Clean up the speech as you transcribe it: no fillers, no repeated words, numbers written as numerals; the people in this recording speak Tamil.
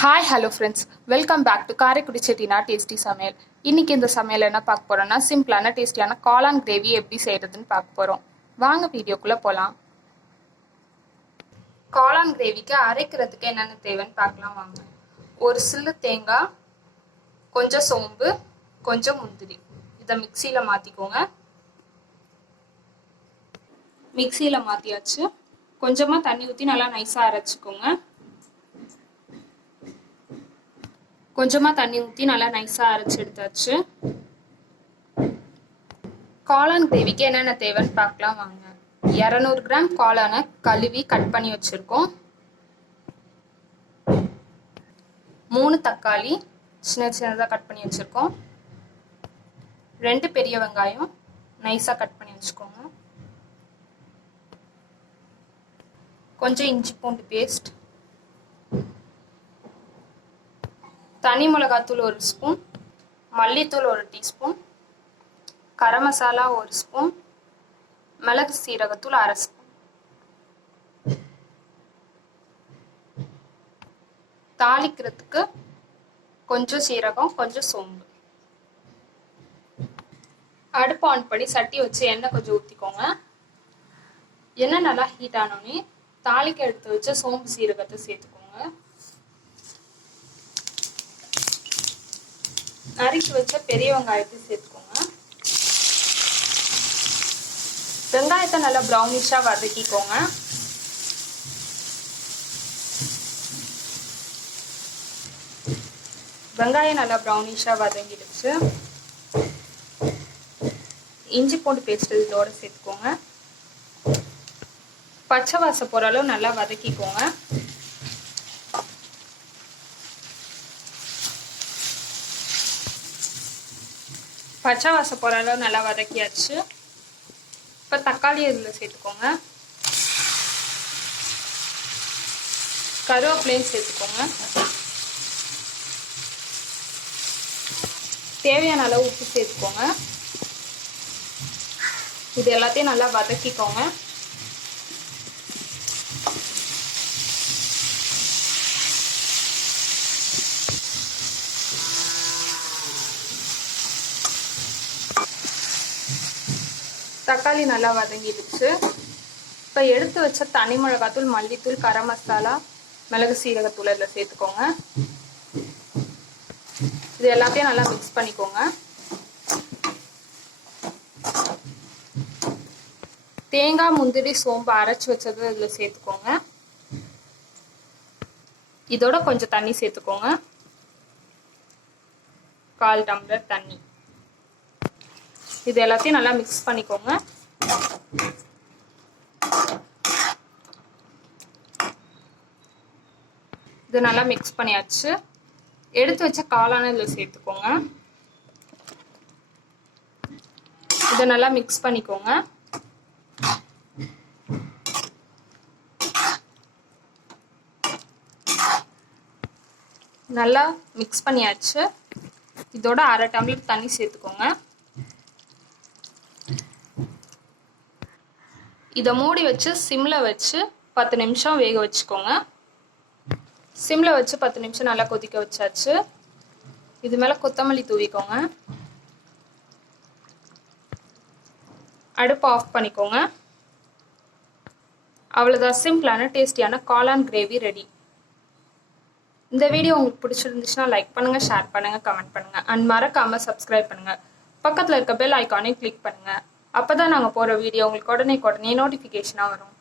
Hi hello friends, welcome back to Karaikudi செட்டினா டேஸ்டி சமையல். இன்றைக்கி இந்த சமையல் என்ன பார்க்க போகிறோன்னா, சிம்பிளான டேஸ்டியான காளான் கிரேவி எப்படி செய்கிறதுன்னு பார்க்க போகிறோம். வாங்க வீடியோக்குள்ளே போகலாம். காளான் கிரேவிக்கு அரைக்கிறதுக்கு என்னென்ன தேவைன்னு பார்க்கலாம் வாங்க. ஒரு சில்லு தேங்காய், கொஞ்சம் சோம்பு, கொஞ்சம் முந்திரி, இதை மிக்சியில் மாற்றிக்கோங்க. மிக்சியில் மாற்றியாச்சு. கொஞ்சமாக தண்ணி ஊற்றி நல்லா நைஸாக அரைச்சிக்கோங்க. கொஞ்சமாக தண்ணி ஊற்றி நல்லா நைஸாக அரைச்சி எடுத்தாச்சு. காளான் கிரேவிக்கு என்னென்ன தேவைன்னு பார்க்கலாம் வாங்க. 200 கிராம் காளானை கழுவி கட் பண்ணி வச்சுருக்கோம். 3 தக்காளி சின்ன சின்னதாக கட் பண்ணி வச்சுருக்கோம். 2 பெரிய வெங்காயம் நைஸாக கட் பண்ணி வச்சுக்கோங்க. கொஞ்சம் இஞ்சி பூண்டு பேஸ்ட், தனி மிளகாத்தூள் 1 ஸ்பூன், மல்லித்தூள் 1 டீஸ்பூன், கரம் மசாலா 1 ஸ்பூன், மிளகு சீரகத்தூள் 1/2 ஸ்பூன். தாளிக்கிறதுக்கு கொஞ்சம் சீரகம், கொஞ்சம் சோம்பு. அடுப்பு ஆன் பண்ணி சட்டி வச்சு எண்ணெய் கொஞ்சம் ஊற்றிக்கோங்க. எண்ணெய் நல்லா ஹீட் ஆனோடனே தாளிக்க எடுத்து வச்சு சோம்பு சீரகத்தை சேர்த்துக்கோங்க. நறுக்கி வச்ச பெரிய வெங்காயத்தை சேர்த்துக்கோங்க. வெங்காயத்தை நல்லா ப்ரௌனிஷாக வதக்கிக்கோங்க. வெங்காயம் நல்லா ப்ரௌனிஷாக வதங்கிடுச்சு. இஞ்சி பூண்டு பேஸ்ட் இதோட சேர்த்துக்கோங்க. பச்சை வாசம் போகிற அளவு நல்லா வதக்கிக்கோங்க. பச்சை வாசம் போகிற அளவு நல்லா வதக்கியாச்சு. இப்போ தக்காளி இதில் சேர்த்துக்கோங்க. கருவேப்பிலையும் சேர்த்துக்கோங்க. தேவையான அளவு உப்பு சேர்த்துக்கோங்க. இது எல்லாத்தையும் நல்லா வதக்கிக்கோங்க. தக்காளி நல்லா வதங்கிடுச்சு. இப்போ எடுத்து வச்ச தனி மிளகாத்தூள், மல்லித்தூள், கரம் மசாலா, மிளகு சீரகத்தூள் இதில் சேர்த்துக்கோங்க. இது எல்லாத்தையும் நல்லா மிக்ஸ் பண்ணிக்கோங்க. தேங்காய், முந்திரி, சோம்பு அரைச்சி வச்சது இதில் சேர்த்துக்கோங்க. இதோட கொஞ்சம் தண்ணி சேர்த்துக்கோங்க. 1/4 டம்ளர் தண்ணி. இது எல்லாத்தையும் நல்லா மிக்ஸ் பண்ணிக்கோங்க. இது நல்லா மிக்ஸ் பண்ணியாச்சு. எடுத்து வச்ச காளானை இதில் சேர்த்துக்கோங்க. இதை நல்லா மிக்ஸ் பண்ணிக்கோங்க. நல்லா மிக்ஸ் பண்ணியாச்சு. இதோட 1/2 டம்ளர் தண்ணி சேர்த்துக்கோங்க. இதை மூடி வச்சு சிம்மில் வச்சு 10 நிமிஷம் வேக வச்சுக்கோங்க. சிம்மில் வச்சு 10 நிமிஷம் நல்லா கொதிக்க வச்சாச்சு. இது மேலே கொத்தமல்லி தூவிக்கோங்க. அடுப்பு ஆஃப் பண்ணிக்கோங்க. அவ்வளோதான், சிம்பிளான டேஸ்டியான காளான் கிரேவி ரெடி. இந்த வீடியோ உங்களுக்கு பிடிச்சிருந்துச்சுன்னா லைக் பண்ணுங்கள், ஷேர் பண்ணுங்கள், கமெண்ட் பண்ணுங்கள் அண்ட் மறக்காமல் சப்ஸ்கிரைப் பண்ணுங்கள். பக்கத்தில் இருக்க பெல் ஐக்கானே கிளிக் பண்ணுங்கள். அப்போ தான் நாங்கள் போகிற வீடியோ உங்களுக்கு உடனே நோட்டிஃபிகேஷனாக வரும்.